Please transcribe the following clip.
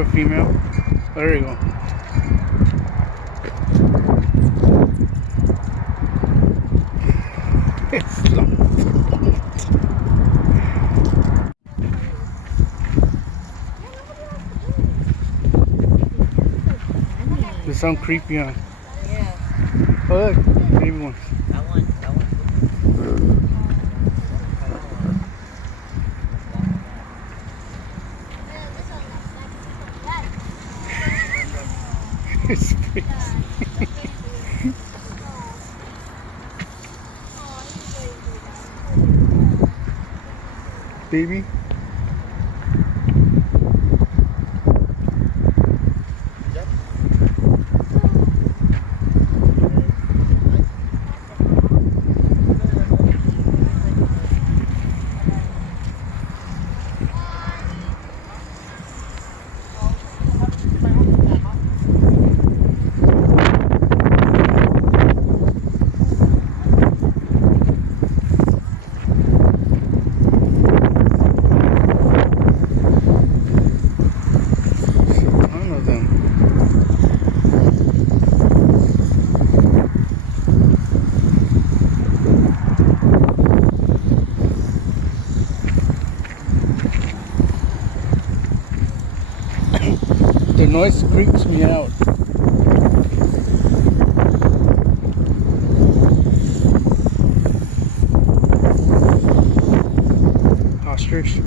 a female? Oh, there you go. It's long. They sound creepy, huh? Yeah. Oh, look, baby ones. That one. His face. Baby. The noise creeps me out. Ostrich.